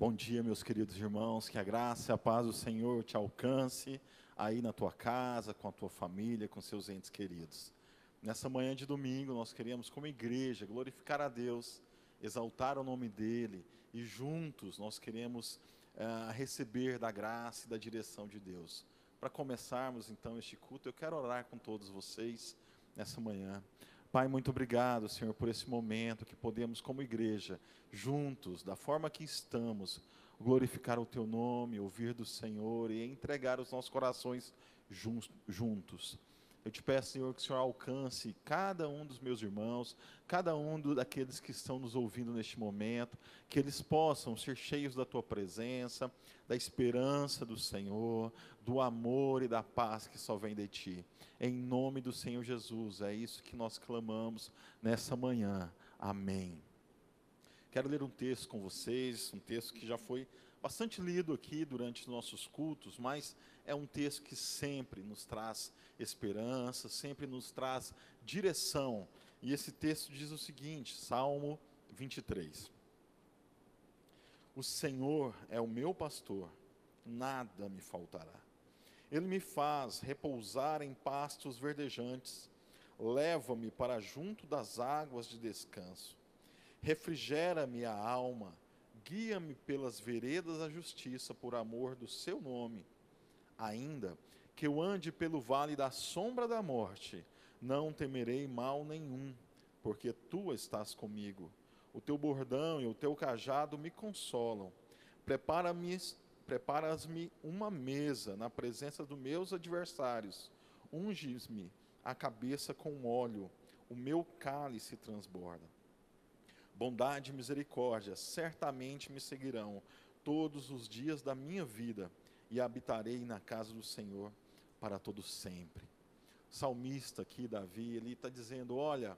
Bom dia, meus queridos irmãos, que a graça e a paz do Senhor te alcance aí na tua casa, com a tua família, com seus entes queridos. Nessa manhã de domingo, nós queremos, como igreja, glorificar a Deus, exaltar o nome dEle, e juntos nós queremos receber da graça e da direção de Deus. Para começarmos então este culto, eu quero orar com todos vocês nessa manhã. Pai, muito obrigado, Senhor, por esse momento que podemos, como igreja, juntos, da forma que estamos, glorificar o Teu nome, ouvir do Senhor e entregar os nossos corações juntos. Eu te peço, Senhor, que o Senhor alcance cada um dos meus irmãos, cada um daqueles que estão nos ouvindo neste momento, que eles possam ser cheios da Tua presença, da esperança do Senhor, do amor e da paz que só vem de Ti. Em nome do Senhor Jesus, é isso que nós clamamos nessa manhã. Amém. Quero ler um texto com vocês, um texto que já foi bastante lido aqui durante os nossos cultos, mas é um texto que sempre nos traz esperança, sempre nos traz direção. E esse texto diz o seguinte, Salmo 23. O Senhor é o meu pastor, nada me faltará. Ele me faz repousar em pastos verdejantes, leva-me para junto das águas de descanso. Refrigera-me a alma, guia-me pelas veredas da justiça por amor do seu nome. Ainda que eu ande pelo vale da sombra da morte, não temerei mal nenhum, porque tu estás comigo. O teu bordão e o teu cajado me consolam. Preparas-me uma mesa na presença dos meus adversários. Unges-me a cabeça com óleo, o meu cálice transborda. Bondade e misericórdia certamente me seguirão todos os dias da minha vida, e habitarei na casa do Senhor para todo sempre. O salmista aqui, Davi, ele está dizendo, olha,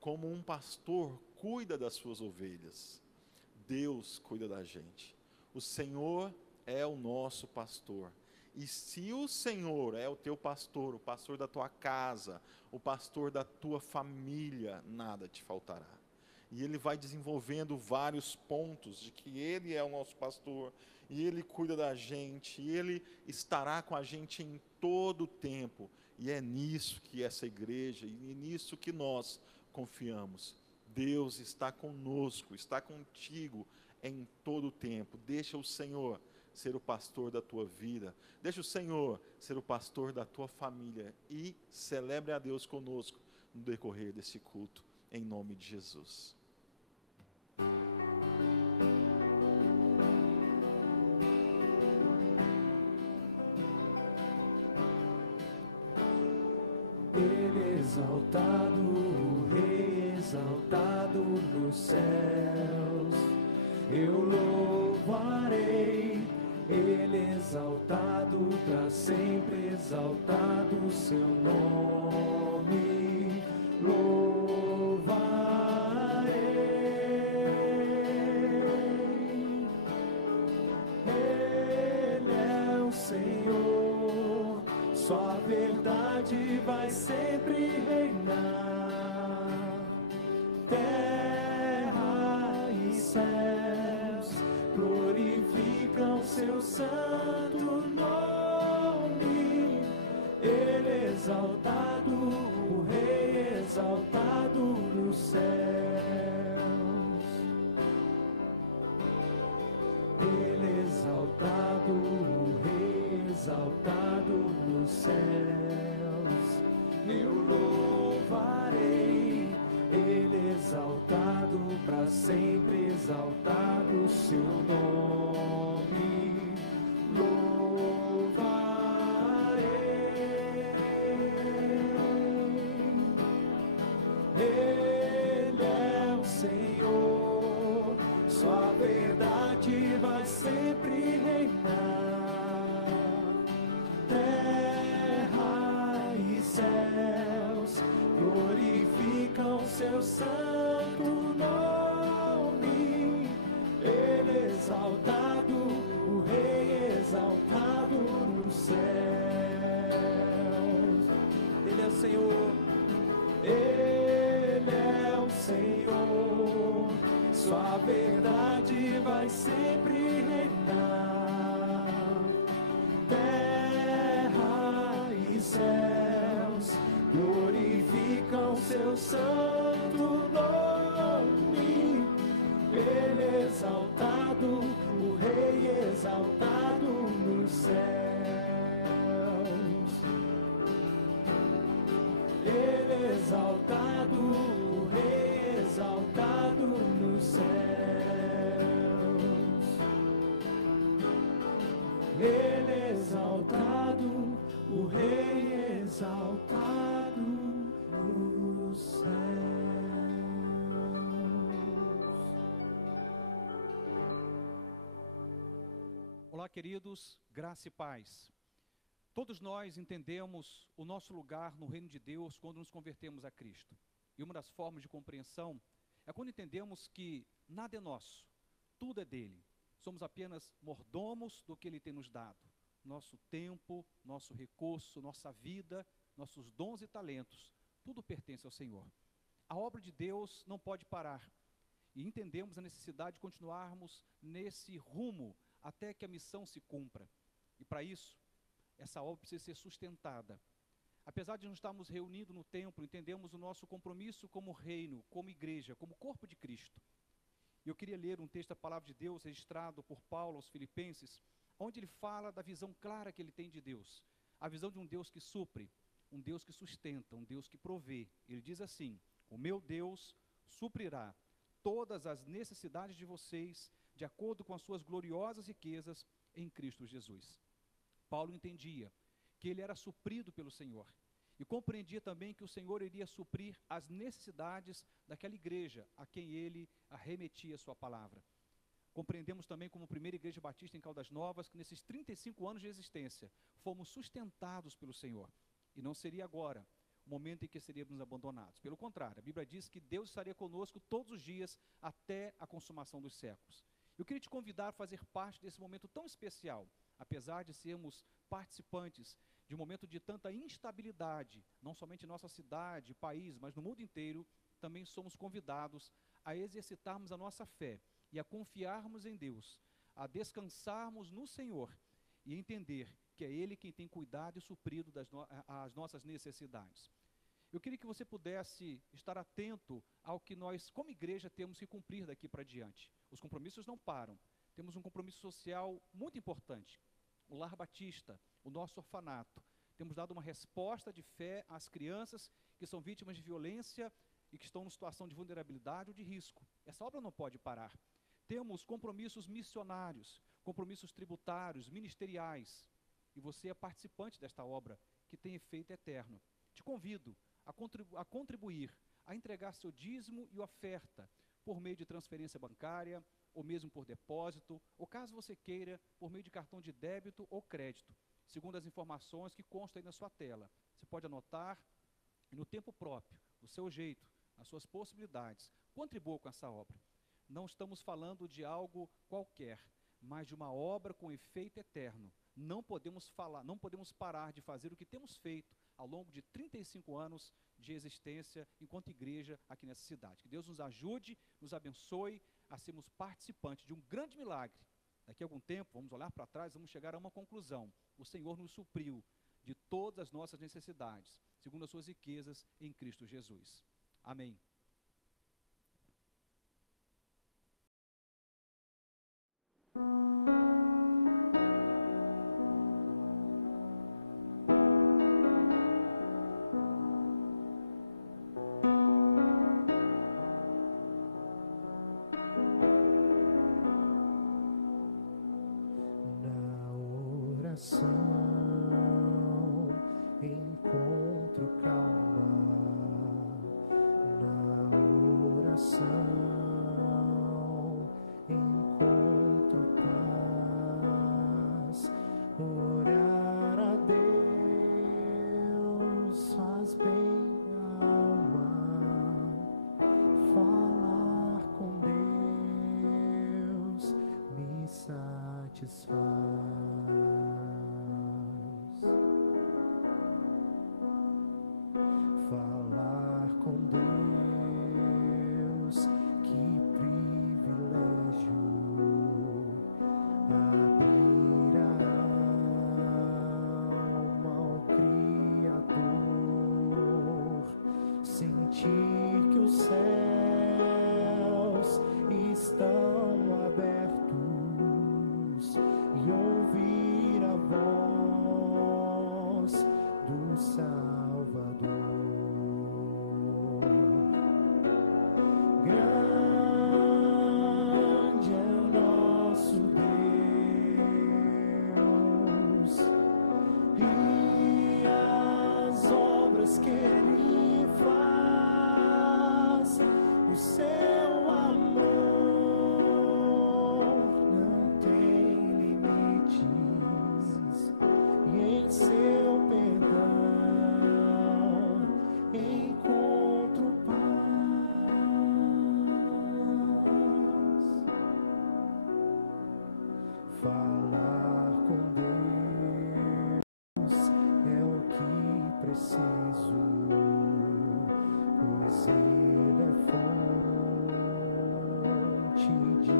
como um pastor cuida das suas ovelhas, Deus cuida da gente. O Senhor é o nosso pastor. E se o Senhor é o teu pastor, o pastor da tua casa, o pastor da tua família, nada te faltará. E ele vai desenvolvendo vários pontos de que ele é o nosso pastor, e ele cuida da gente, e ele estará com a gente em todo o tempo. E é nisso que essa igreja, e nisso que nós confiamos. Deus está conosco, está contigo em todo o tempo. Deixa o Senhor ser o pastor da tua vida, deixa o Senhor ser o pastor da tua família, e celebre a Deus conosco no decorrer desse culto, em nome de Jesus. Ele é exaltado, o Rei exaltado nos céus, eu louvarei. Ele é exaltado, para sempre exaltado o seu nome, louvarei. Ele é o Senhor, sua verdade vai sempre reinar. Terra e céus glorificam seu santo nome. Ele é exaltado, o Rei exaltado nos céus. Ele é exaltado, o Rei exaltado nos céus, eu louvarei. Ele é exaltado, para sempre exaltado o seu nome, louvarei. Ele é o Senhor, sua verdade vai sempre reinar. Terra e céus glorificam seu santo nome. Ele é exaltado, o Rei exaltado nos céus. Ele é o Senhor, Ele é o Senhor, sua verdade vai sempre exaltado nos céus. Ele é exaltado, o Rei exaltado nos céus. Ele é exaltado, o Rei exaltado nos céus. Olá, queridos, graça e paz. Todos nós entendemos o nosso lugar no reino de Deus quando nos convertemos a Cristo. E uma das formas de compreensão é quando entendemos que nada é nosso, tudo é dele. Somos apenas mordomos do que ele tem nos dado. Nosso tempo, nosso recurso, nossa vida, nossos dons e talentos, tudo pertence ao Senhor. A obra de Deus não pode parar. E entendemos a necessidade de continuarmos nesse rumo até que a missão se cumpra. E para isso, essa obra precisa ser sustentada. Apesar de não estarmos reunidos no templo, entendemos o nosso compromisso como reino, como igreja, como corpo de Cristo. E eu queria ler um texto da palavra de Deus registrado por Paulo aos Filipenses, onde ele fala da visão clara que ele tem de Deus. A visão de um Deus que supre, um Deus que sustenta, um Deus que provê. Ele diz assim: o meu Deus suprirá todas as necessidades de vocês, de acordo com as suas gloriosas riquezas em Cristo Jesus. Paulo entendia que ele era suprido pelo Senhor e compreendia também que o Senhor iria suprir as necessidades daquela igreja a quem ele arremetia a sua palavra. Compreendemos também como primeira igreja batista em Caldas Novas que nesses 35 anos de existência fomos sustentados pelo Senhor. E não seria agora o momento em que seríamos abandonados. Pelo contrário, a Bíblia diz que Deus estaria conosco todos os dias até a consumação dos séculos. Eu queria te convidar a fazer parte desse momento tão especial, apesar de sermos participantes de um momento de tanta instabilidade, não somente em nossa cidade, país, mas no mundo inteiro, também somos convidados a exercitarmos a nossa fé e a confiarmos em Deus, a descansarmos no Senhor e entender que é Ele quem tem cuidado e suprido as nossas necessidades. Eu queria que você pudesse estar atento ao que nós, como igreja, temos que cumprir daqui para diante. Os compromissos não param. Temos um compromisso social muito importante. O Lar Batista, o nosso orfanato. Temos dado uma resposta de fé às crianças que são vítimas de violência e que estão em situação de vulnerabilidade ou de risco. Essa obra não pode parar. Temos compromissos missionários, compromissos tributários, ministeriais. E você é participante desta obra que tem efeito eterno. Te convido a contribuir, a entregar seu dízimo e oferta por meio de transferência bancária, ou mesmo por depósito, ou caso você queira, por meio de cartão de débito ou crédito, segundo as informações que constam aí na sua tela. Você pode anotar e no tempo próprio, do seu jeito, as suas possibilidades, contribua com essa obra. Não estamos falando de algo qualquer, mas de uma obra com efeito eterno. Não podemos parar de fazer o que temos feito ao longo de 35 anos de existência enquanto igreja aqui nessa cidade. Que Deus nos ajude, nos abençoe a sermos participantes de um grande milagre. Daqui a algum tempo, vamos olhar para trás, vamos chegar a uma conclusão. O Senhor nos supriu de todas as nossas necessidades, segundo as suas riquezas em Cristo Jesus. Amém. Encontro calma na oração, encontro paz. Orar a Deus faz bem à alma, falar com Deus me satisfaz. Falar com Deus, que privilégio, abrir a alma ao Criador, sentir que os céus estão abertos e ouvir a voz do Salvador. Grande é o nosso Deus e as obras que Ele faz, o seu amor não tem limites, e em seu perdão encontro paz. Falar com Deus é o que preciso, pois Ele é fonte de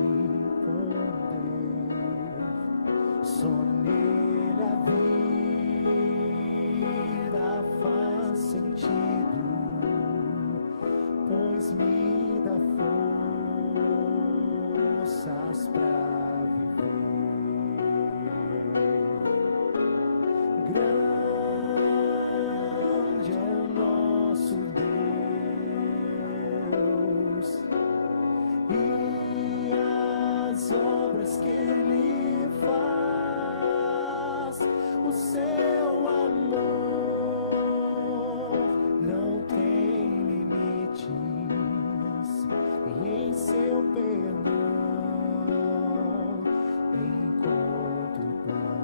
poder. Só nele a vida faz sentido, pois me dá forças pra viver. Grande é o nosso Deus e as obras que Ele faz, o seu amor não tem limites, e em seu perdão encontro paz.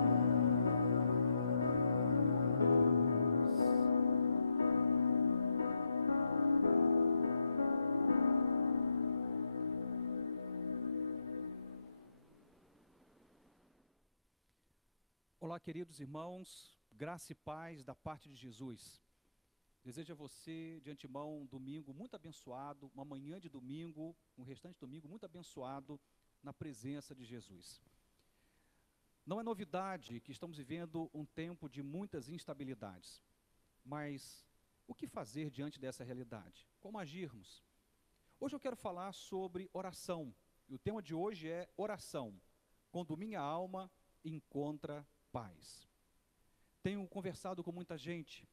Olá, queridos irmãos, graça e paz da parte de Jesus. Desejo a você, de antemão, um domingo muito abençoado, uma manhã de domingo, um restante domingo muito abençoado na presença de Jesus. Não é novidade que estamos vivendo um tempo de muitas instabilidades, mas o que fazer diante dessa realidade? Como agirmos? Hoje eu quero falar sobre oração, e o tema de hoje é oração, quando minha alma encontra paz. Tenho conversado com muita gente,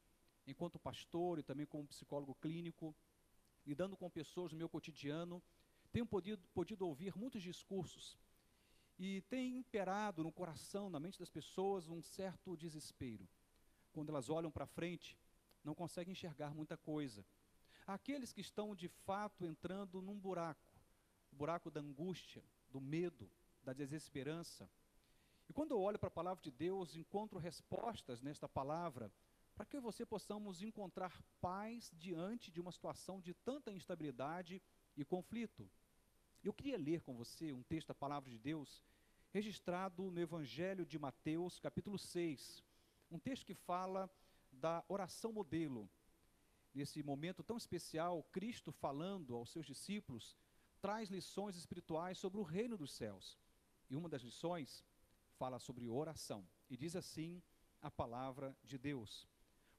enquanto pastor e também como psicólogo clínico, lidando com pessoas no meu cotidiano, tenho podido ouvir muitos discursos e tem imperado no coração, na mente das pessoas, um certo desespero. Quando elas olham para frente, não conseguem enxergar muita coisa. Há aqueles que estão de fato entrando num buraco, o buraco da angústia, do medo, da desesperança. E quando eu olho para a palavra de Deus, encontro respostas nesta palavra, para que você possamos encontrar paz diante de uma situação de tanta instabilidade e conflito. Eu queria ler com você um texto da palavra de Deus, registrado no Evangelho de Mateus, capítulo 6, um texto que fala da oração modelo. Nesse momento tão especial, Cristo falando aos seus discípulos, traz lições espirituais sobre o reino dos céus. E uma das lições fala sobre oração, e diz assim a palavra de Deus: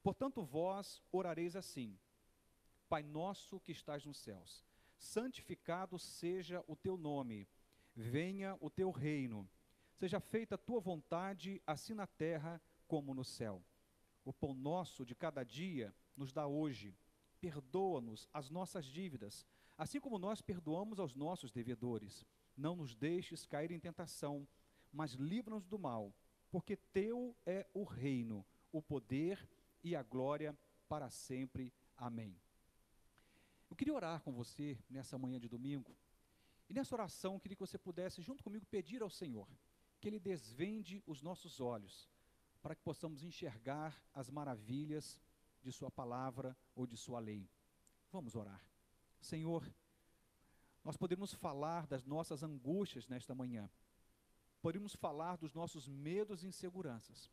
portanto vós orareis assim: Pai nosso que estás nos céus, santificado seja o teu nome, venha o teu reino, seja feita a tua vontade, assim na terra como no céu. O pão nosso de cada dia nos dá hoje, perdoa-nos as nossas dívidas, assim como nós perdoamos aos nossos devedores. Não nos deixes cair em tentação, mas livra-nos do mal, porque teu é o reino, o poder e a glória para sempre. Amém. Eu queria orar com você nessa manhã de domingo, e nessa oração eu queria que você pudesse, junto comigo, pedir ao Senhor que Ele desvende os nossos olhos, para que possamos enxergar as maravilhas de sua palavra ou de sua lei. Vamos orar. Senhor, nós podemos falar das nossas angústias nesta manhã, podemos falar dos nossos medos e inseguranças,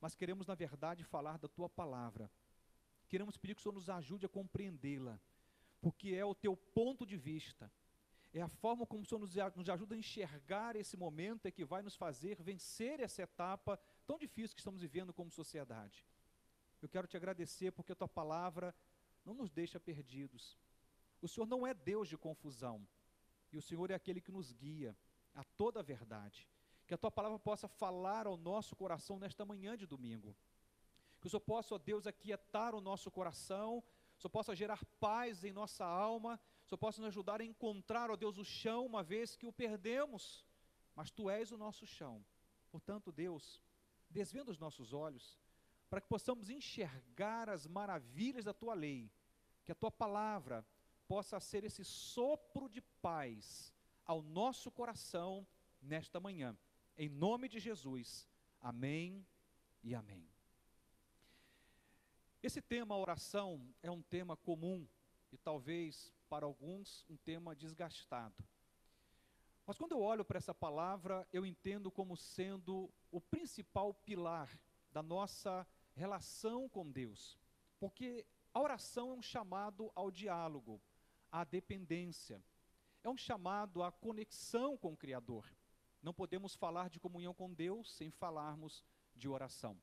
mas queremos, na verdade, falar da Tua palavra. Queremos pedir que o Senhor nos ajude a compreendê-la, porque é o Teu ponto de vista, é a forma como o Senhor nos ajuda a enxergar esse momento, é que vai nos fazer vencer essa etapa tão difícil que estamos vivendo como sociedade. Eu quero Te agradecer porque a Tua palavra não nos deixa perdidos. O Senhor não é Deus de confusão, e o Senhor é aquele que nos guia a toda a verdade. Que a Tua palavra possa falar ao nosso coração nesta manhã de domingo. Que o Senhor possa, ó Deus, aquietar o nosso coração, o Senhor possa gerar paz em nossa alma, o Senhor possa nos ajudar a encontrar, ó Deus, o chão, uma vez que o perdemos, mas Tu és o nosso chão. Portanto, Deus, desvenda os nossos olhos, para que possamos enxergar as maravilhas da Tua lei, que a Tua palavra possa ser esse sopro de paz ao nosso coração nesta manhã. Em nome de Jesus, amém e amém. Esse tema, oração, é um tema comum e talvez para alguns um tema desgastado. Mas quando eu olho para essa palavra, eu entendo como sendo o principal pilar da nossa relação com Deus. Porque a oração é um chamado ao diálogo, à dependência. É um chamado à conexão com o Criador. Não podemos falar de comunhão com Deus sem falarmos de oração.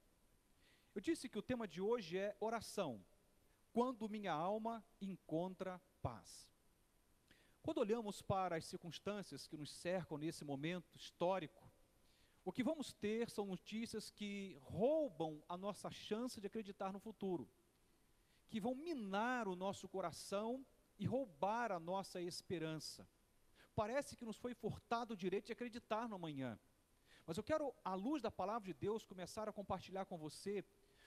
Eu disse que o tema de hoje é oração, quando minha alma encontra paz. Quando olhamos para as circunstâncias que nos cercam nesse momento histórico, o que vamos ter são notícias que roubam a nossa chance de acreditar no futuro, que vão minar o nosso coração e roubar a nossa esperança. Parece que nos foi furtado o direito de acreditar no amanhã. Mas eu quero, à luz da palavra de Deus, começar a compartilhar com você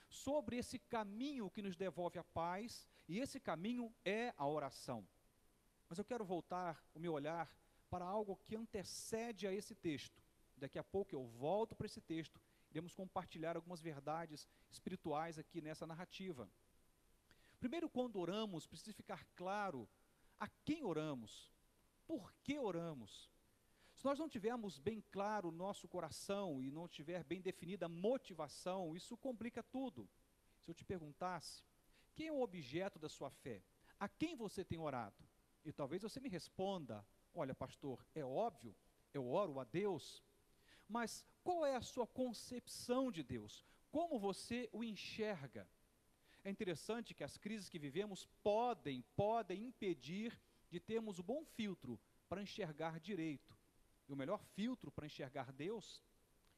sobre esse caminho que nos devolve a paz, e esse caminho é a oração. Mas eu quero voltar o meu olhar para algo que antecede a esse texto. Daqui a pouco eu volto para esse texto, iremos compartilhar algumas verdades espirituais aqui nessa narrativa. Primeiro, quando oramos, precisa ficar claro a quem oramos, por que oramos. Se nós não tivermos bem claro o nosso coração e não tiver bem definida a motivação, isso complica tudo. Se eu te perguntasse, quem é o objeto da sua fé? A quem você tem orado? E talvez você me responda, olha pastor, é óbvio, eu oro a Deus, mas qual é a sua concepção de Deus? Como você o enxerga? É interessante que as crises que vivemos podem impedir de termos um bom filtro para enxergar direito. E o melhor filtro para enxergar Deus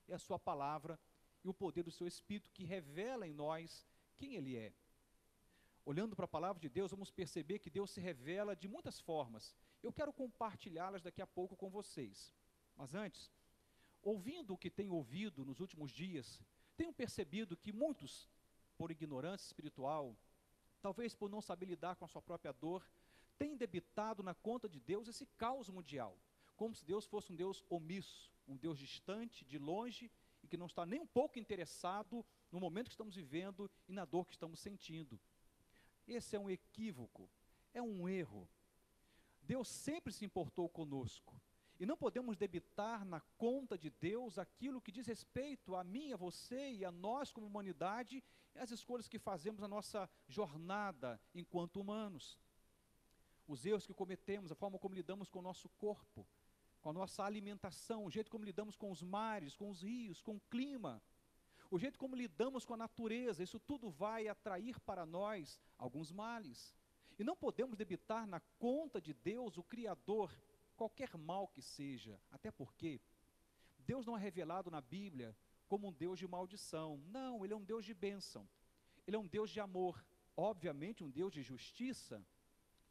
é a sua palavra e o poder do seu Espírito, que revela em nós quem Ele é. Olhando para a palavra de Deus, vamos perceber que Deus se revela de muitas formas. Eu quero compartilhá-las daqui a pouco com vocês. Mas antes, ouvindo o que tenho ouvido nos últimos dias, tenho percebido que muitos, por ignorância espiritual, talvez por não saber lidar com a sua própria dor, têm debitado na conta de Deus esse caos mundial, como se Deus fosse um Deus omisso, um Deus distante, de longe, e que não está nem um pouco interessado no momento que estamos vivendo e na dor que estamos sentindo. Esse é um equívoco, é um erro. Deus sempre se importou conosco, e não podemos debitar na conta de Deus aquilo que diz respeito a mim, a você e a nós como humanidade, e as escolhas que fazemos na nossa jornada enquanto humanos. Os erros que cometemos, a forma como lidamos com o nosso corpo, com a nossa alimentação, o jeito como lidamos com os mares, com os rios, com o clima, o jeito como lidamos com a natureza, isso tudo vai atrair para nós alguns males. E não podemos debitar na conta de Deus, o Criador, qualquer mal que seja, até porque Deus não é revelado na Bíblia como um Deus de maldição. Não, Ele é um Deus de bênção, Ele é um Deus de amor, obviamente um Deus de justiça,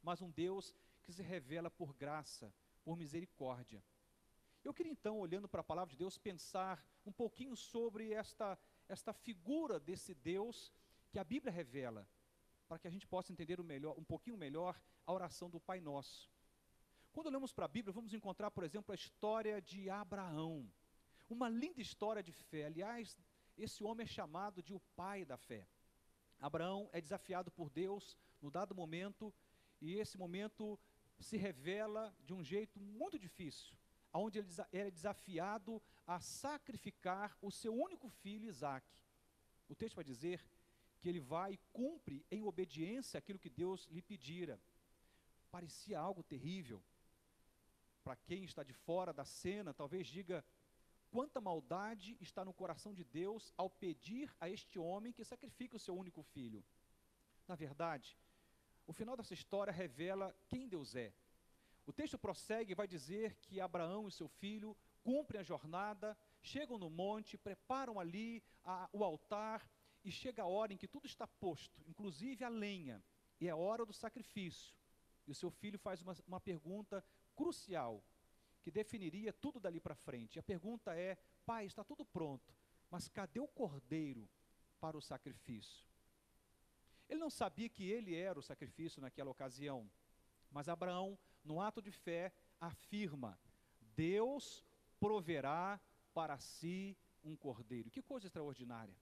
mas um Deus que se revela por graça, por misericórdia. Eu queria então, olhando para a palavra de Deus, pensar um pouquinho sobre esta figura desse Deus que a Bíblia revela, para que a gente possa entender um pouquinho melhor a oração do Pai Nosso. Quando olhamos para a Bíblia, vamos encontrar, por exemplo, a história de Abraão, uma linda história de fé. Aliás, esse homem é chamado de o pai da fé. Abraão é desafiado por Deus no dado momento, e esse momento se revela de um jeito muito difícil, onde ele é desafiado a sacrificar o seu único filho, Isaque. O texto vai dizer que ele vai e cumpre em obediência aquilo que Deus lhe pedira. Parecia algo terrível. Para quem está de fora da cena, talvez diga, quanta maldade está no coração de Deus ao pedir a este homem que sacrifique o seu único filho. Na verdade, o final dessa história revela quem Deus é. O texto prossegue e vai dizer que Abraão e seu filho cumprem a jornada, chegam no monte, preparam ali o altar, e chega a hora em que tudo está posto, inclusive a lenha, e é a hora do sacrifício. E o seu filho faz uma pergunta crucial, que definiria tudo dali para frente. E a pergunta é: pai, está tudo pronto, mas cadê o cordeiro para o sacrifício? Ele não sabia que ele era o sacrifício naquela ocasião, mas Abraão, no ato de fé, afirma: Deus proverá para si um cordeiro. Que coisa extraordinária!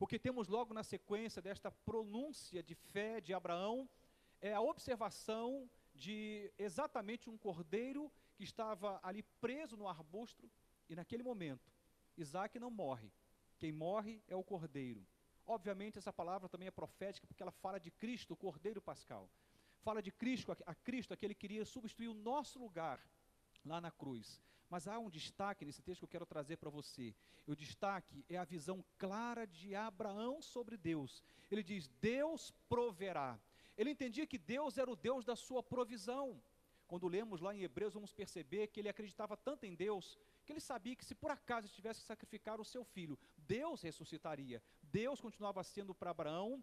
O que temos logo na sequência desta pronúncia de fé de Abraão é a observação de exatamente um cordeiro que estava ali preso no arbusto, e naquele momento, Isaac não morre. Quem morre é o cordeiro. Obviamente essa palavra também é profética, porque ela fala de Cristo, o cordeiro pascal. Fala de Cristo, aquele que queria substituir o nosso lugar lá na cruz. Mas há um destaque nesse texto que eu quero trazer para você. O destaque é a visão clara de Abraão sobre Deus. Ele diz: Deus proverá. Ele entendia que Deus era o Deus da sua provisão. Quando lemos lá em Hebreus, vamos perceber que ele acreditava tanto em Deus, que ele sabia que se por acaso tivesse que sacrificar o seu filho, Deus ressuscitaria. Deus continuava sendo para Abraão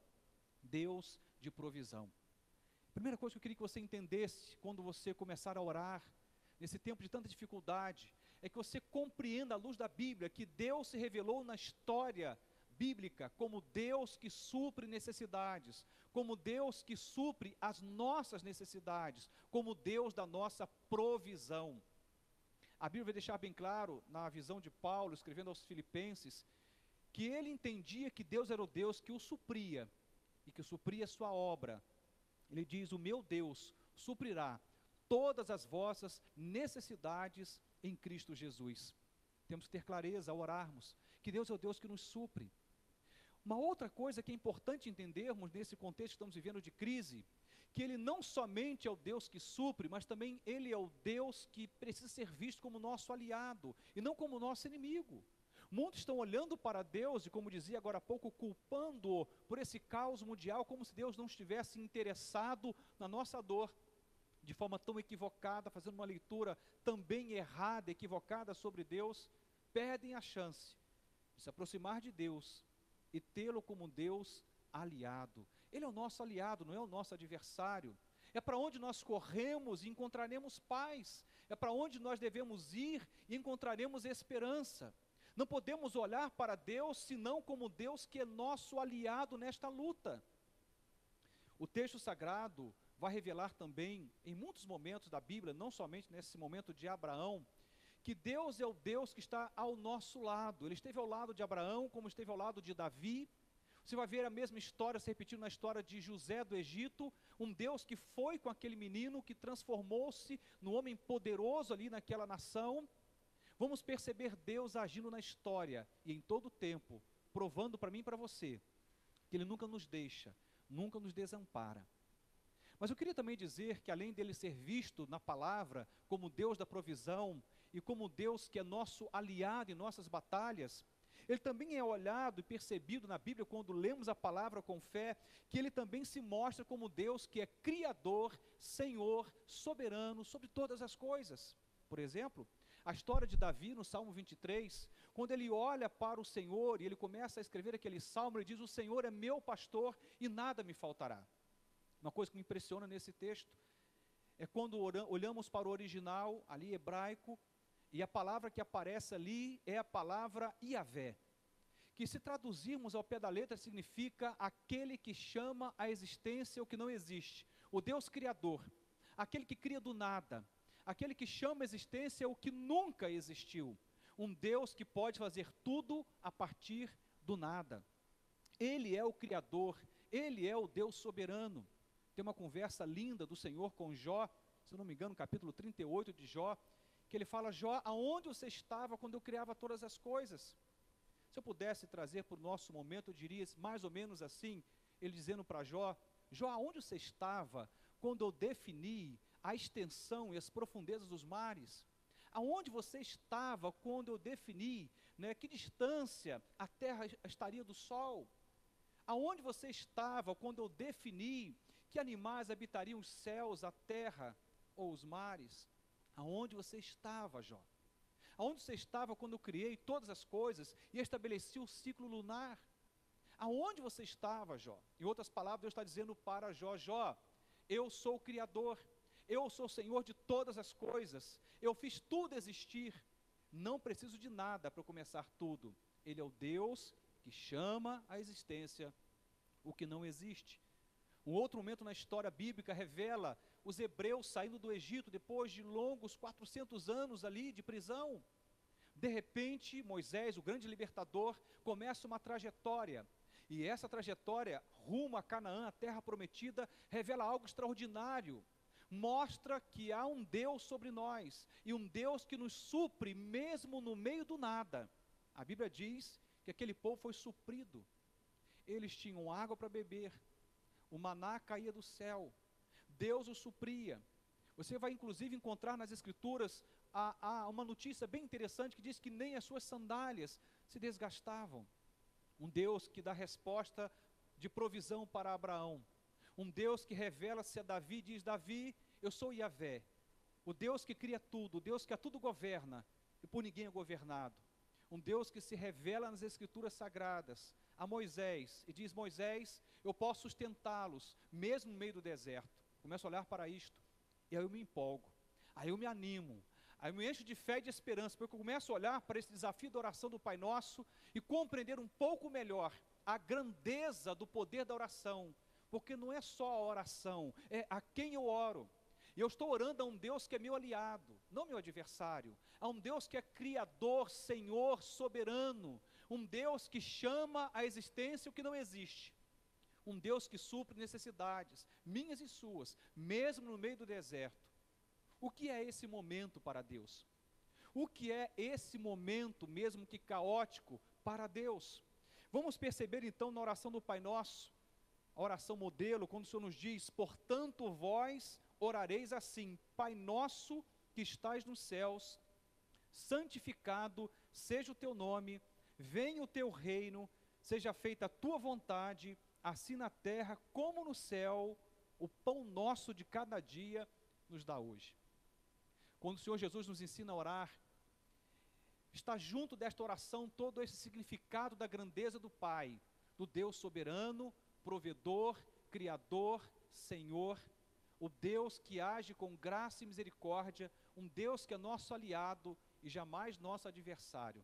Deus de provisão. Primeira coisa que eu queria que você entendesse quando você começar a orar, nesse tempo de tanta dificuldade, é que você compreenda à luz da Bíblia que Deus se revelou na história bíblica como Deus que supre necessidades, como Deus que supre as nossas necessidades, como Deus da nossa provisão. A Bíblia vai deixar bem claro, na visão de Paulo, escrevendo aos Filipenses, que ele entendia que Deus era o Deus que o supria, e que supria a sua obra. Ele diz: o meu Deus suprirá todas as vossas necessidades em Cristo Jesus. Temos que ter clareza ao orarmos, que Deus é o Deus que nos supre. Uma outra coisa que é importante entendermos nesse contexto que estamos vivendo de crise, que Ele não somente é o Deus que supre, mas também Ele é o Deus que precisa ser visto como nosso aliado, e não como nosso inimigo. Muitos estão olhando para Deus e, como dizia agora há pouco, culpando-o por esse caos mundial, como se Deus não estivesse interessado na nossa dor, de forma tão equivocada, fazendo uma leitura também errada, equivocada sobre Deus, perdem a chance de se aproximar de Deus e tê-lo como Deus aliado. Ele é o nosso aliado, não é o nosso adversário. É para onde nós corremos e encontraremos paz. É para onde nós devemos ir e encontraremos esperança. Não podemos olhar para Deus senão como Deus que é nosso aliado nesta luta. O texto sagrado vai revelar também, em muitos momentos da Bíblia, não somente nesse momento de Abraão, que Deus é o Deus que está ao nosso lado. Ele esteve ao lado de Abraão, como esteve ao lado de Davi. Você vai ver a mesma história se repetindo na história de José do Egito, um Deus que foi com aquele menino, que transformou-se no homem poderoso ali naquela nação. Vamos perceber Deus agindo na história e em todo o tempo, provando para mim e para você, que Ele nunca nos deixa, nunca nos desampara. Mas eu queria também dizer que, além dele ser visto na palavra como Deus da provisão e como Deus que é nosso aliado em nossas batalhas, ele também é olhado e percebido na Bíblia, quando lemos a palavra com fé, que ele também se mostra como Deus que é Criador, Senhor, soberano sobre todas as coisas. Por exemplo, a história de Davi no Salmo 23, quando ele olha para o Senhor e ele começa a escrever aquele salmo, ele diz: o Senhor é meu pastor e nada me faltará. Uma coisa que me impressiona nesse texto é quando olhamos para o original, ali hebraico, e a palavra que aparece ali é a palavra Iavé, que, se traduzirmos ao pé da letra, significa aquele que chama à existência o que não existe, o Deus Criador, aquele que cria do nada, aquele que chama à existência o que nunca existiu, um Deus que pode fazer tudo a partir do nada. Ele é o Criador, Ele é o Deus soberano. Tem uma conversa linda do Senhor com Jó, se eu não me engano, capítulo 38 de Jó, que ele fala: Jó, aonde você estava quando eu criava todas as coisas? Se eu pudesse trazer para o nosso momento, eu diria mais ou menos assim, ele dizendo para Jó: Jó, aonde você estava quando eu defini a extensão e as profundezas dos mares? Aonde você estava quando eu defini, que distância a terra estaria do sol? Aonde você estava quando eu defini que animais habitariam os céus, a terra ou os mares? Aonde você estava, Jó? Aonde você estava quando eu criei todas as coisas e estabeleci o ciclo lunar? Aonde você estava, Jó? Em outras palavras, Deus está dizendo para Jó: Jó, eu sou o Criador, eu sou o Senhor de todas as coisas, eu fiz tudo existir, não preciso de nada para começar tudo. Ele é o Deus que chama à existência o que não existe. Um outro momento na história bíblica revela os hebreus saindo do Egito depois de longos 400 anos ali de prisão. De repente, Moisés, o grande libertador, começa uma trajetória. E essa trajetória rumo a Canaã, a terra prometida, revela algo extraordinário. Mostra que há um Deus sobre nós, e um Deus que nos supre mesmo no meio do nada. A Bíblia diz que aquele povo foi suprido. Eles tinham água para beber, o maná caía do céu, Deus os supria. Você vai inclusive encontrar nas Escrituras uma notícia bem interessante que diz que nem as suas sandálias se desgastavam. Um Deus que dá resposta de provisão para Abraão. Um Deus que revela-se a Davi e diz: Davi, eu sou Yahvé, o Deus que cria tudo, o Deus que a tudo governa e por ninguém é governado. Um Deus que se revela nas Escrituras Sagradas a Moisés e diz: Moisés, eu posso sustentá-los mesmo no meio do deserto. Começo a olhar para isto e aí eu me empolgo, aí eu me animo, aí eu me encho de fé e de esperança, porque eu começo a olhar para esse desafio da oração do Pai Nosso e compreender um pouco melhor a grandeza do poder da oração, porque não é só a oração, é a quem eu oro. E eu estou orando a um Deus que é meu aliado, não meu adversário, a um Deus que é Criador, Senhor, soberano, um Deus que chama à existência o que não existe, um Deus que supre necessidades, minhas e suas, mesmo no meio do deserto. O que é esse momento para Deus? O que é esse momento, mesmo que caótico, para Deus? Vamos perceber então na oração do Pai Nosso, a oração modelo, quando o Senhor nos diz: portanto vós orareis assim: Pai nosso que estais nos céus, santificado seja o teu nome, venha o teu reino, seja feita a tua vontade, assim na terra como no céu. O pão nosso de cada dia nos dá hoje. Quando o Senhor Jesus nos ensina a orar, está junto desta oração todo esse significado da grandeza do Pai, do Deus soberano, provedor, criador, Senhor, o Deus que age com graça e misericórdia, um Deus que é nosso aliado e jamais nosso adversário,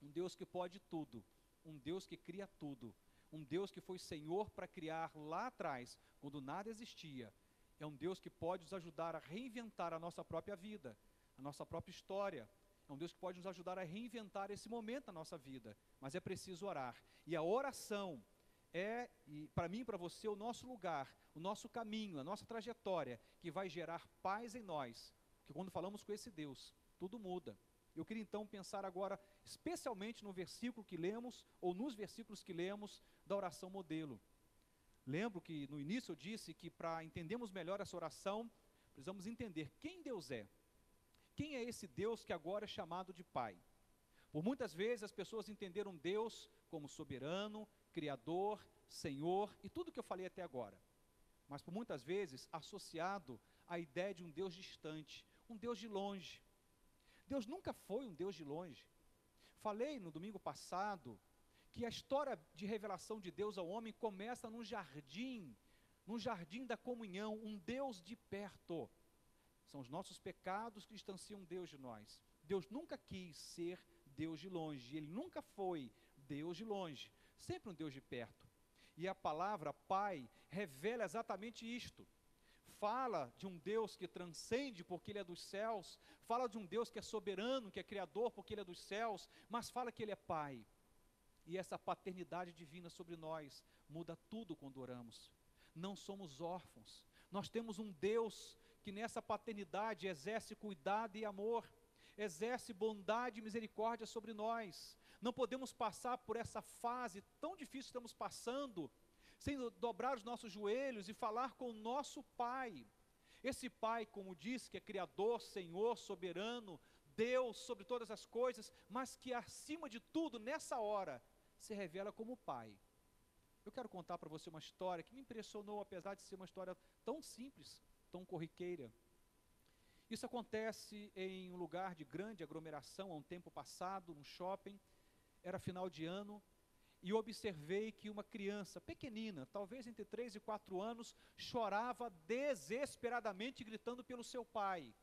um Deus que pode tudo, um Deus que cria tudo, um Deus que foi Senhor para criar lá atrás, quando nada existia. É um Deus que pode nos ajudar a reinventar a nossa própria vida, a nossa própria história. É um Deus que pode nos ajudar a reinventar esse momento da nossa vida, mas é preciso orar. E a oração é, para mim e para você, o nosso lugar, o nosso caminho, a nossa trajetória, que vai gerar paz em nós, porque quando falamos com esse Deus, tudo muda. Eu queria então pensar agora, especialmente no versículo que lemos, ou nos versículos que lemos, da oração modelo. Lembro que no início eu disse que para entendermos melhor essa oração, precisamos entender quem Deus é. Quem é esse Deus que agora é chamado de Pai? Por muitas vezes as pessoas entenderam Deus como soberano, Criador, Senhor e tudo que eu falei até agora. Mas por muitas vezes associado à ideia de um Deus distante, um Deus de longe. Deus nunca foi um Deus de longe. Falei no domingo passado que a história de revelação de Deus ao homem começa num jardim da comunhão, um Deus de perto. São os nossos pecados que distanciam Deus de nós. Deus nunca quis ser Deus de longe, Ele nunca foi Deus de longe, sempre um Deus de perto. E a palavra Pai revela exatamente isto. Fala de um Deus que transcende porque Ele é dos céus, fala de um Deus que é soberano, que é criador porque Ele é dos céus, mas fala que Ele é Pai. E essa paternidade divina sobre nós muda tudo quando oramos. Não somos órfãos, nós temos um Deus que nessa paternidade exerce cuidado e amor, exerce bondade e misericórdia sobre nós. Não podemos passar por essa fase tão difícil que estamos passando, sem dobrar os nossos joelhos e falar com o nosso Pai. Esse Pai, como disse, que é Criador, Senhor, soberano, Deus sobre todas as coisas, mas que acima de tudo, nessa hora, se revela como Pai. Eu quero contar para você uma história que me impressionou, apesar de ser uma história tão simples, tão corriqueira. Isso acontece em um lugar de grande aglomeração, há um tempo passado, num shopping, era final de ano, e observei que uma criança pequenina, talvez entre 3 e 4 anos, chorava desesperadamente gritando pelo seu pai.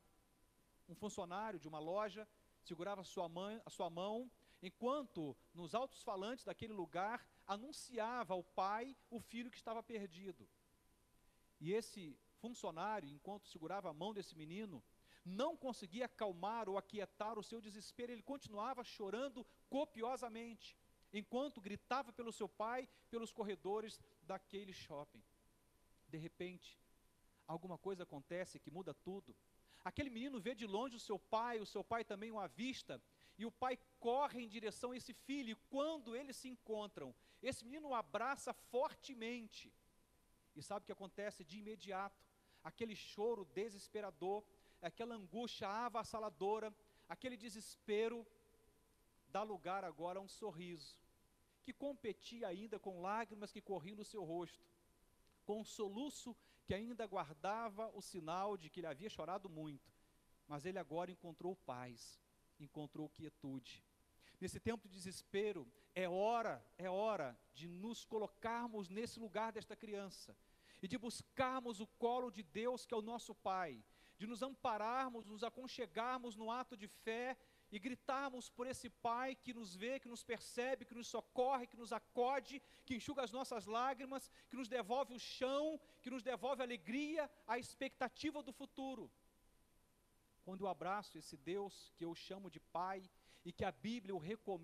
Um funcionário de uma loja segurava a sua mão, enquanto nos altos-falantes daquele lugar anunciava ao pai o filho que estava perdido. E esse funcionário, enquanto segurava a mão desse menino, não conseguia acalmar ou aquietar o seu desespero, ele continuava chorando copiosamente, enquanto gritava pelo seu pai, pelos corredores daquele shopping. De repente, alguma coisa acontece que muda tudo. Aquele menino vê de longe o seu pai também o avista, e o pai corre em direção a esse filho, e quando eles se encontram, esse menino o abraça fortemente. E sabe o que acontece de imediato? Aquele choro desesperador, aquela angústia avassaladora, aquele desespero, dá lugar agora a um sorriso, que competia ainda com lágrimas que corriam no seu rosto, com um soluço que ainda guardava o sinal de que ele havia chorado muito, mas ele agora encontrou paz, encontrou quietude. Nesse tempo de desespero, é hora de nos colocarmos nesse lugar desta criança, e de buscarmos o colo de Deus, que é o nosso Pai, de nos ampararmos, nos aconchegarmos no ato de fé, e gritarmos por esse Pai que nos vê, que nos percebe, que nos socorre, que nos acode, que enxuga as nossas lágrimas, que nos devolve o chão, que nos devolve a alegria, a expectativa do futuro. Quando eu abraço esse Deus que eu chamo de Pai, e que a Bíblia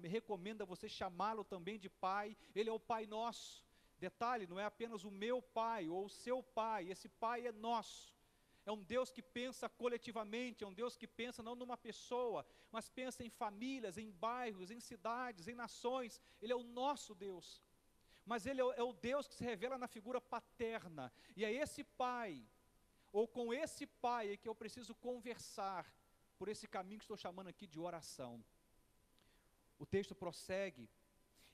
recomenda você chamá-lo também de Pai, Ele é o Pai nosso. Detalhe, não é apenas o meu Pai ou o seu Pai, esse Pai é nosso. É um Deus que pensa coletivamente, é um Deus que pensa não numa pessoa, mas pensa em famílias, em bairros, em cidades, em nações. Ele é o nosso Deus. Mas Ele é o Deus que se revela na figura paterna. E é esse Pai, ou com esse Pai, é que eu preciso conversar por esse caminho que estou chamando aqui de oração. O texto prossegue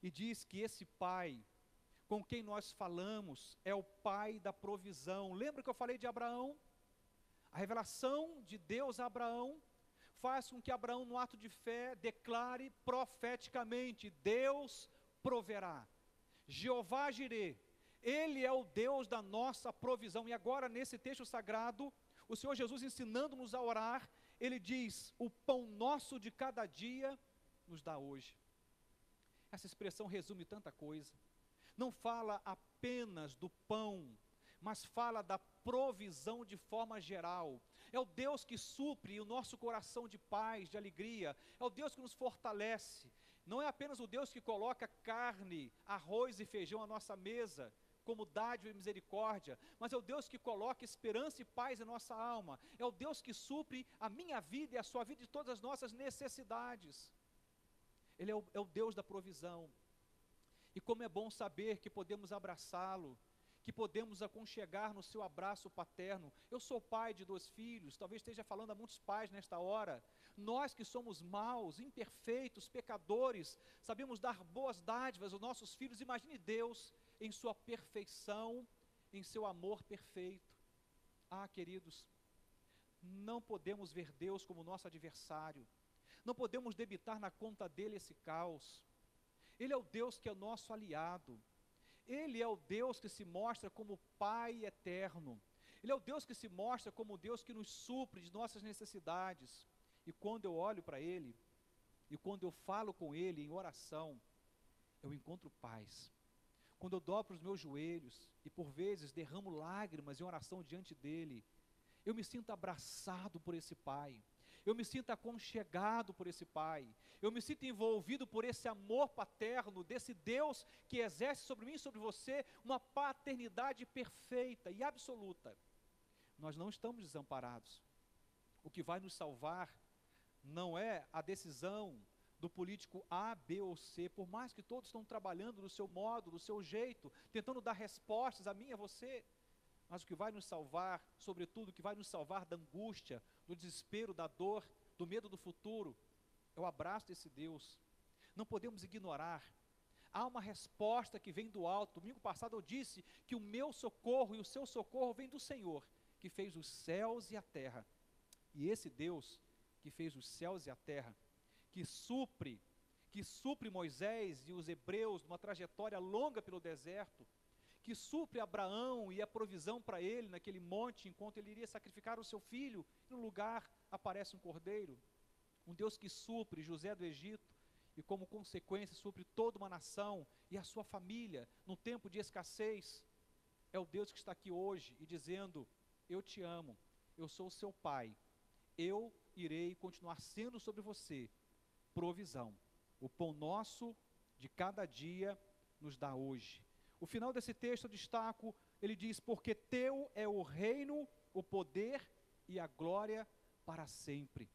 e diz que esse Pai, com quem nós falamos, é o Pai da provisão. Lembra que eu falei de Abraão? A revelação de Deus a Abraão faz com que Abraão, no ato de fé, declare profeticamente: Deus proverá. Jeová Jirê, Ele é o Deus da nossa provisão. E agora, nesse texto sagrado, o Senhor Jesus ensinando-nos a orar, Ele diz: o pão nosso de cada dia nos dá hoje. Essa expressão resume tanta coisa. Não fala apenas do pão, mas fala da provisão de forma geral. É o Deus que supre o nosso coração de paz, de alegria. É o Deus que nos fortalece. Não é apenas o Deus que coloca carne, arroz e feijão à nossa mesa, como dádiva e misericórdia, mas é o Deus que coloca esperança e paz em nossa alma. É o Deus que supre a minha vida e a sua vida de todas as nossas necessidades. Ele é o Deus da provisão. E como é bom saber que podemos abraçá-lo, que podemos aconchegar no seu abraço paterno. Eu sou pai de 2 filhos, talvez esteja falando a muitos pais nesta hora. Nós que somos maus, imperfeitos, pecadores, sabemos dar boas dádivas aos nossos filhos. Imagine Deus em sua perfeição, em seu amor perfeito. Ah, queridos, não podemos ver Deus como nosso adversário, não podemos debitar na conta dele esse caos. Ele é o Deus que é nosso aliado. Ele é o Deus que se mostra como Pai eterno. Ele é o Deus que se mostra como o Deus que nos supre de nossas necessidades. E quando eu olho para Ele, e quando eu falo com Ele em oração, eu encontro paz. Quando eu dobro os meus joelhos, e por vezes derramo lágrimas em oração diante dEle, eu me sinto abraçado por esse Pai. Eu me sinto aconchegado por esse Pai, eu me sinto envolvido por esse amor paterno, desse Deus que exerce sobre mim e sobre você uma paternidade perfeita e absoluta. Nós não estamos desamparados. O que vai nos salvar não é a decisão do político A, B ou C, por mais que todos estão trabalhando do seu modo, do seu jeito, tentando dar respostas a mim e a você. Mas o que vai nos salvar, sobretudo, o que vai nos salvar da angústia, do desespero, da dor, do medo do futuro, é o abraço desse Deus. Não podemos ignorar. Há uma resposta que vem do alto. Domingo passado eu disse que o meu socorro e o seu socorro vem do Senhor, que fez os céus e a terra. E esse Deus que fez os céus e a terra, que supre Moisés e os hebreus numa trajetória longa pelo deserto, que supre Abraão e a provisão para ele naquele monte, enquanto ele iria sacrificar o seu filho, e no lugar aparece um cordeiro. Um Deus que supre José do Egito, e como consequência supre toda uma nação e a sua família, no tempo de escassez. É o Deus que está aqui hoje e dizendo: eu te amo, eu sou o seu pai, eu irei continuar sendo sobre você provisão. O pão nosso de cada dia nos dá hoje. O final desse texto eu destaco, ele diz: porque teu é o reino, o poder e a glória para sempre.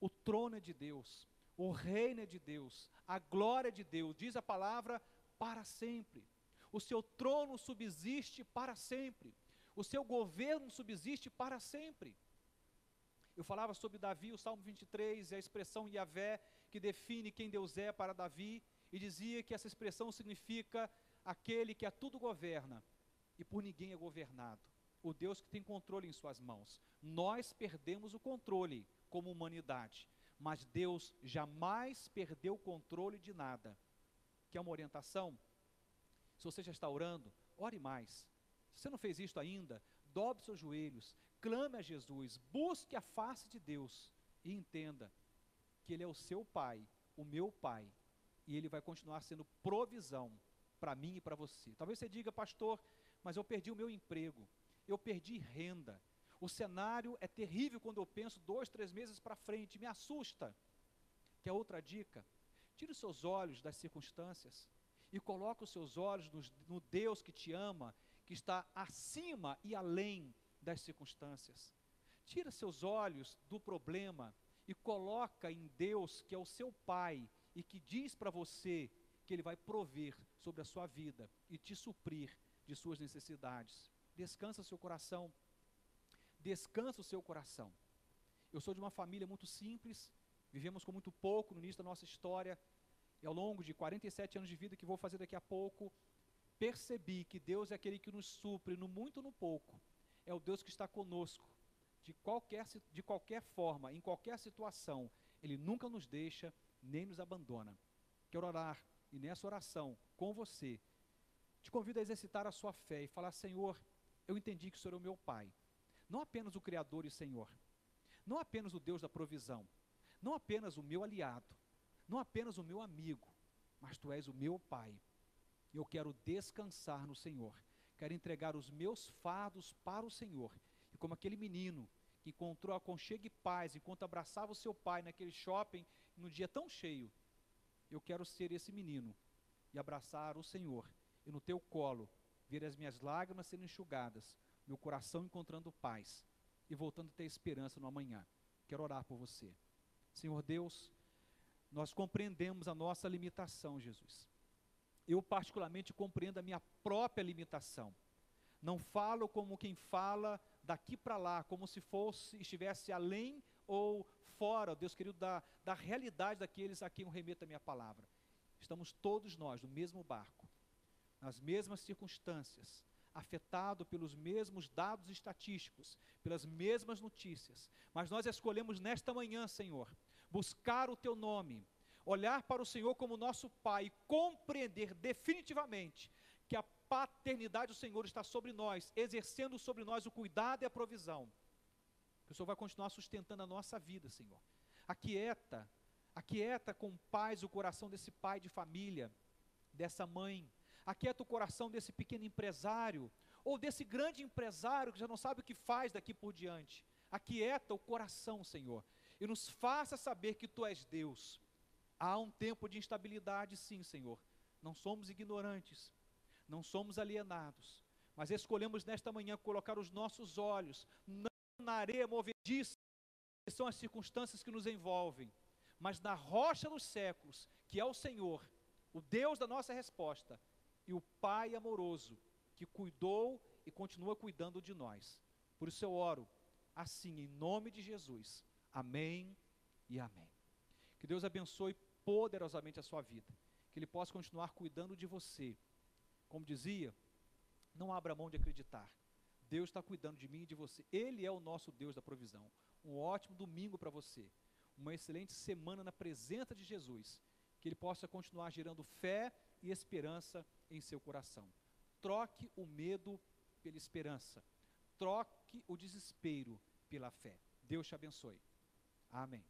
O trono é de Deus, o reino é de Deus, a glória é de Deus, diz a palavra, para sempre. O seu trono subsiste para sempre, o seu governo subsiste para sempre. Eu falava sobre Davi, o Salmo 23, e a expressão Yahvé, que define quem Deus é para Davi, e dizia que essa expressão significa aquele que a tudo governa, e por ninguém é governado. O Deus que tem controle em suas mãos. Nós perdemos o controle como humanidade, mas Deus jamais perdeu o controle de nada. Quer uma orientação? Se você já está orando, ore mais. Se você não fez isto ainda, dobre seus joelhos, clame a Jesus, busque a face de Deus e entenda que Ele é o seu Pai, o meu Pai, e Ele vai continuar sendo provisão para mim e para você. Talvez você diga: pastor, mas eu perdi o meu emprego, eu perdi renda, o cenário é terrível quando eu penso 2, 3 meses para frente, me assusta. Quer outra dica? Tire os seus olhos das circunstâncias e coloque os seus olhos no Deus que te ama, que está acima e além das circunstâncias. Tira seus olhos do problema e coloca em Deus, que é o seu Pai, e que diz para você que Ele vai prover sobre a sua vida e te suprir de suas necessidades. Descansa o seu coração. Descansa o seu coração. Eu sou de uma família muito simples, vivemos com muito pouco no início da nossa história, e ao longo de 47 anos de vida, que vou fazer daqui a pouco, percebi que Deus é aquele que nos supre no muito e no pouco. É o Deus que está conosco, de qualquer forma, em qualquer situação. Ele nunca nos deixa, nem nos abandona. Quero orar, e nessa oração, com você, te convido a exercitar a sua fé e falar: Senhor, eu entendi que o Senhor é o meu Pai, não apenas o Criador e Senhor, não apenas o Deus da provisão, não apenas o meu aliado, não apenas o meu amigo, mas Tu és o meu Pai. Eu quero descansar no Senhor, quero entregar os meus fardos para o Senhor, e como aquele menino que encontrou aconchego e paz enquanto abraçava o seu pai naquele shopping, no dia tão cheio, eu quero ser esse menino e abraçar o Senhor, e no Teu colo ver as minhas lágrimas sendo enxugadas, meu coração encontrando paz e voltando a ter esperança no amanhã. Quero orar por você. Senhor Deus, nós compreendemos a nossa limitação, Jesus. Eu particularmente compreendo a minha própria limitação. Não falo como quem fala daqui para lá, como se estivesse além ou fora, Deus querido, da realidade daqueles a quem eu remeto a minha palavra. Estamos todos nós no mesmo barco, nas mesmas circunstâncias, afetado pelos mesmos dados estatísticos, pelas mesmas notícias, mas nós escolhemos nesta manhã, Senhor, buscar o Teu nome, olhar para o Senhor como nosso Pai, e compreender definitivamente que a paternidade do Senhor está sobre nós, exercendo sobre nós o cuidado e a provisão, que o Senhor vai continuar sustentando a nossa vida, Senhor. Aquieta com paz o coração desse pai de família, dessa mãe, aquieta o coração desse pequeno empresário, ou desse grande empresário que já não sabe o que faz daqui por diante. Aquieta o coração, Senhor, e nos faça saber que Tu és Deus. Há um tempo de instabilidade, sim, Senhor. Não somos ignorantes, não somos alienados, mas escolhemos nesta manhã colocar os nossos olhos não na areia movediça, que são as circunstâncias que nos envolvem, mas na rocha dos séculos, que é o Senhor, o Deus da nossa resposta, e o Pai amoroso, que cuidou e continua cuidando de nós. Por isso eu oro assim, em nome de Jesus. Amém e amém. Que Deus abençoe poderosamente a sua vida, que Ele possa continuar cuidando de você. Como dizia, não abra mão de acreditar. Deus está cuidando de mim e de você. Ele é o nosso Deus da provisão, um ótimo domingo para você, uma excelente semana na presença de Jesus, que Ele possa continuar gerando fé e esperança em seu coração. Troque o medo pela esperança, troque o desespero pela fé. Deus te abençoe. Amém.